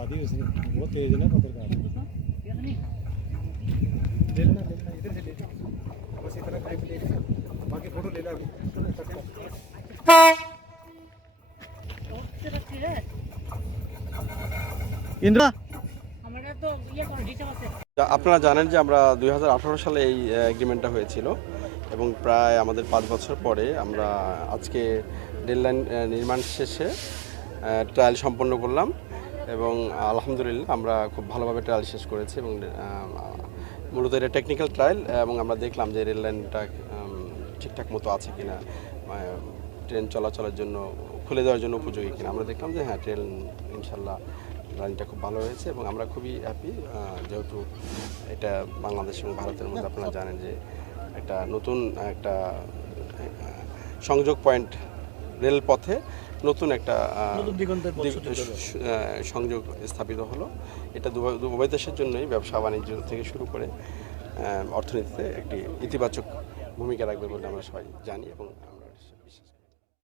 आदि उसने बहुत तेज है ना पत्रकार ले लेना इधर से ले बस इतना क्लिप ले बाकी फोटो ले ला इंद्रा আপনারা জানেন যে আমরা 2018 সালে এই এগ্রিমেন্টটা হয়েছিল এবং প্রায় আমাদের 5 বছর পরে আমরা আজকে রেললাইন নির্মাণ শেষে ট্রায়াল সম্পন্ন করলাম এবং আলহামদুলিল্লাহ আমরা খুব ভালোভাবে ট্রায়াল শেষ করেছি এবং মূলত এটা টেকনিক্যাল ট্রায়াল এবং আমরা দেখলাম যে রেললাইনটা ঠিকঠাক মতো আছে কিনা, ট্রেন চলাচলের জন্য খুলে দেওয়ার জন্য উপযোগী কিনা। আমরা দেখলাম যে হ্যাঁ ট্রেন ইনশাল্লাহ লাইনটা খুব ভালো হয়েছে এবং আমরা খুবই হ্যাপি, যেহেতু এটা বাংলাদেশ এবং ভারতের মধ্যে আপনারা জানেন যে একটা নতুন একটা সংযোগ পয়েন্ট, রেলপথে নতুন একটা সংযোগ স্থাপিত হলো। এটা উভয় দেশের জন্যই ব্যবসা বাণিজ্য থেকে শুরু করে অর্থনীতিতে একটি ইতিবাচক ভূমিকা রাখবে বলে আমরা সবাই জানি এবং